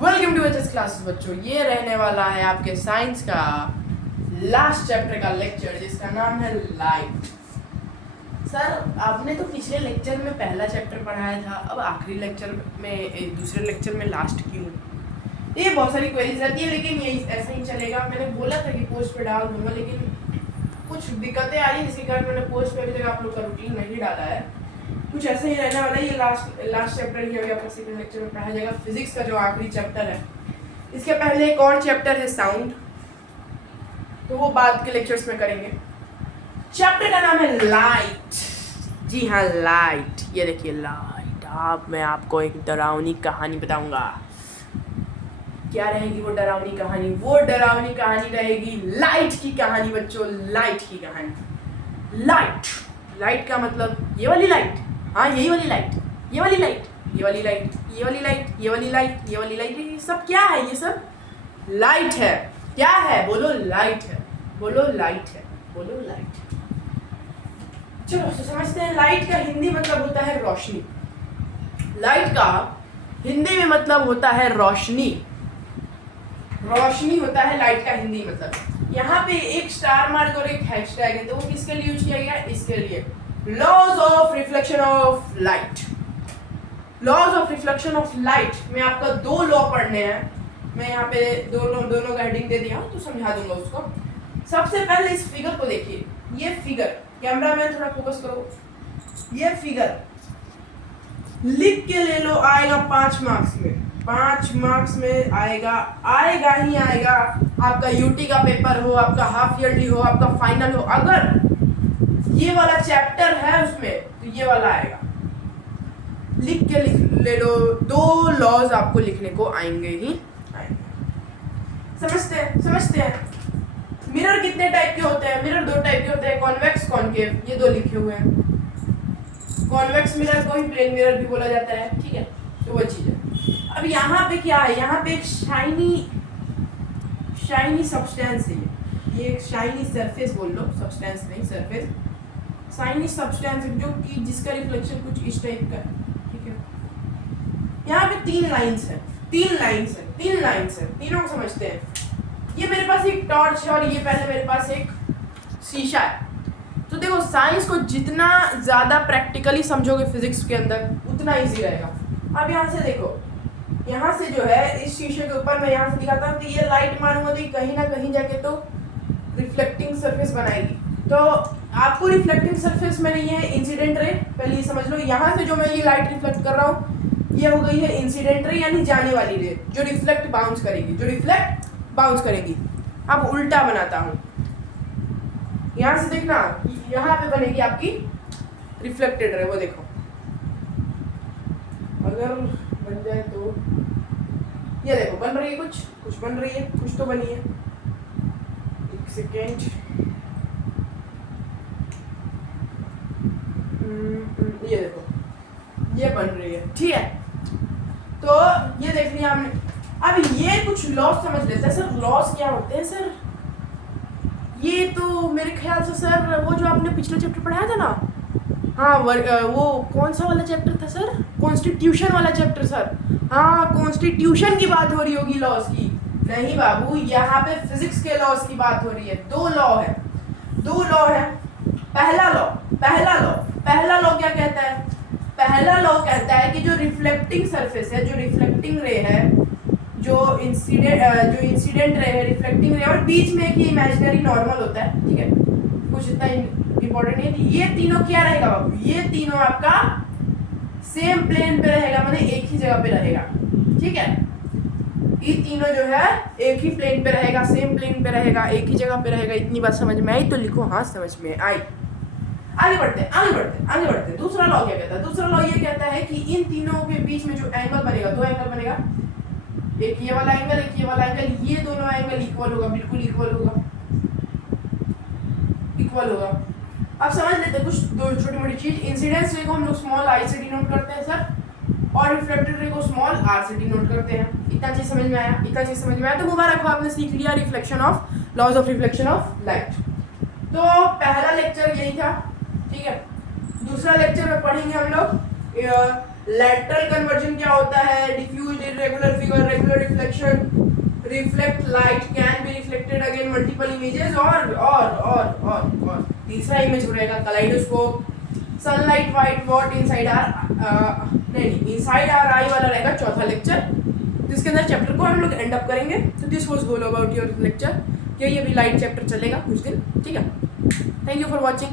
Welcome to HS classes बच्चों। ये रहने वाला है आपके साइंस का लास्ट चैप्टर का लेक्चर जिसका नाम है लाइट। सर आपने तो पिछले लेक्चर में पहला चैप्टर पढ़ाया था, अब आखिरी लेक्चर में दूसरे लेक्चर में लास्ट क्यों? ये बहुत सारी क्वेरीज रहती है, लेकिन ये ऐसा ही चलेगा। मैंने बोला था कि पोस्ट पे डाल दूंगा, लेकिन कुछ दिक्कतें आ रही जिसके कारण मैंने पोस्ट पे अभी तक आप लोग का रूटीन नहीं डाला है। कुछ ऐसे ही रहने वाला है। ये लास्ट चैप्टर ही अभी आपका सेकंड लेक्चर में पढ़ाया जाएगा, फिजिक्स का जो आखिरी चैप्टर है। इसके पहले एक और चैप्टर है साउंड, तो वो बाद के लेक्चर्स में करेंगे। चैप्टर का नाम है लाइट। जी हाँ, लाइट। ये देखिए लाइट। मैं आपको एक डरावनी कहानी बताऊंगा। क्या रहेगी वो डरावनी कहानी? वो डरावनी कहानी रहेगी लाइट की कहानी बच्चों, लाइट की कहानी। लाइट का मतलब ये वाली लाइट, हाँ यही वाली लाइट, ये वाली लाइट, ये वाली लाइट, ये वाली लाइट, ये वाली लाइट, ये वाली लाइट, ये सब क्या है? ये सब लाइट है। क्या है? बोलो लाइट है, बोलो लाइट है, बोलो लाइट है। चलो तो समझते हैं। लाइट का हिंदी मतलब होता है रोशनी। लाइट का हिंदी में मतलब होता है रोशनी। रोशनी होता है लाइट का हिंदी मतलब। यहाँ पे एक स्टार मार्क और एक हैशटैग है, तो वो किसके लिए यूज किया गया? इसके लिए। Laws of reflection of light. Laws of reflection of light में आपका दो लॉ पढ़ने हैं। मैं यहाँ पे दोनों का हेडिंग दे दिया हूँ, तो समझा दूंगा उसको। सबसे पहले इस फिगर को देखिए। ये फिगर, कैमरा मैन थोड़ा फोकस करो। ये फिगर लिख के ले लो, आएगा 5 मार्क्स में। 5 मार्क्स में आएगा ही आएगा। आपका यूटी का पेपर हो, आपका हाफ ईयरली हो, आपका फाइनल हो, अगर ये वाला चैप्टर है उसमें, तो ये वाला आएगा। लिख के ले लो। 2 लॉज आपको लिखने को आएंगे ही आएंगे। समझते हैं। मिरर कितने टाइप के होते हैं? मिरर 2 टाइप के होते हैं, कॉन्वेक्स, कॉनकेव। ये 2 लिखे हुए हैं। कॉन्वेक्स मिरर को ही प्लेन मिरर भी बोला जाता है, ठीक है? तो वो चीज है। अब यहाँ पे क्या है? यहाँ पे एक शाइनी सब्सटेंस है। ये एक शाइनी सरफेस बोल लो, सब्सटेंस नहीं सरफेस। शाइनी सब्सटेंस जो कि जिसका रिफ्लेक्शन कुछ इस टाइप का है, ठीक है? यहाँ पे 3 लाइंस है। तीनों को समझते हैं। ये मेरे पास एक टॉर्च है और ये पहले मेरे पास एक शीशा है। तो देखो, साइंस को जितना ज़्यादा प्रैक्टिकली समझोगे फिजिक्स के अंदर, उतना इजी रहेगा। अब यहाँ से देखो, यहाँ से जो है इस शीशे के ऊपर मैं यहाँ से दिखाता हूँ, तो ये लाइट मारूंगा तो ये कहीं ना कहीं जाके तो रिफ्लेक्टिंग सरफेस बनाएगी। तो आपको रिफ्लेक्टिंग सरफेस में नहीं है इंसिडेंट रे, पहले ये समझ लो। यहाँ से जो मैं ये लाइट रिफ्लेक्ट कर रहा हूँ, ये हो गई है इंसिडेंट रे, यानी जाने वाली रे, जो रिफ्लेक्ट बाउंस करेगी। अब उल्टा बनाता हूँ। यहाँ से देखना, यहाँ पे बनेगी आपकी रिफ्लेक्टेड रे। वो देखो, अगर बन जाए तो ये देखो, बन रही है, कुछ बन रही है, कुछ तो बनी है। एक सेकेंड। ये देखो, ये बन रही है, ठीक है? तो ये देख लिया हमने। अब ये कुछ लॉस समझ लेते हैं। सर लॉस क्या होते हैं सर? ये तो मेरे ख्याल से सर वो जो आपने पिछला चैप्टर पढ़ाया था ना, हाँ वो कौन सा वाला चैप्टर था सर? कॉन्स्टिट्यूशन वाला चैप्टर सर। हाँ, कॉन्स्टिट्यूशन की बात हो रही होगी लॉस की। नहीं बाबू, यहाँ पे फिजिक्स के लॉस की बात हो रही है। 2 लॉ है। पहला लॉ क्या कहता है? पहला लॉ कहता है कि जो रिफ्लेक्टिंग सरफेस है, जो रिफ्लेक्टिंग रे है, जो इंसिडेंट रे है, रिफ्लेक्टिंग रे, और बीच में एक इमेजिनरी नॉर्मल होता है, ठीक है? कुछ इतना इंपॉर्टेंट नहीं है। ये तीनों क्या रहेगा बाबू? ये तीनों आपका सेम प्लेन पे रहेगा, मतलब एक ही जगह पे रहेगा, ठीक है? ये तीनों जो है एक ही प्लेन पे रहेगा, सेम प्लेन पे रहेगा, एक ही जगह पे रहेगा। इतनी बात समझ में आई तो लिखो हाँ समझ में आई। आगे बढ़ते हैं। दूसरा लॉ क्या कहता है? दूसरा लॉ ये कहता है कि इन तीनों के बीच में जो एंगल बनेगा, 2 एंगल बनेगा, एक ये वाला एंगल, एक ये वाला एंगल। ये दोनों एंगल इक्वल होगा, बिल्कुल इक्वल होगा। अब समझ लेते हैं कुछ 2 छोटी मोटी चीज। इंसिडेंस रे को हम लोग स्मॉल आई से डिनोट करते हैं सर, और रिफ्लेक्टेड रे को स्मॉल आर से डिनोट करते हैं। इतना चीज समझ में आया? तो मुबारक हो, आपने सीख लिया laws of reflection of light. तो पहला लेक्चर यही था, ठीक है? दूसरा लेक्चर में पढ़ेंगे हम लोग लेटरल कन्वर्जन क्या होता है, diffuse, irregular figure, regular circular reflection, reflect light can be reflected again multiple images और तीसरा इमेज हो रहेगा kaleidoscope, sunlight white what inside are नहीं इनसाइड आर आई वाला रहेगा चौथा लेक्चर, जिसके अंदर चैप्टर को हम लोग एंड अप करेंगे। तो this was all about your lecture, कि ये भी लाइट चैप्टर चलेगा कुछ दिन, ठीक है। Thank you for watching.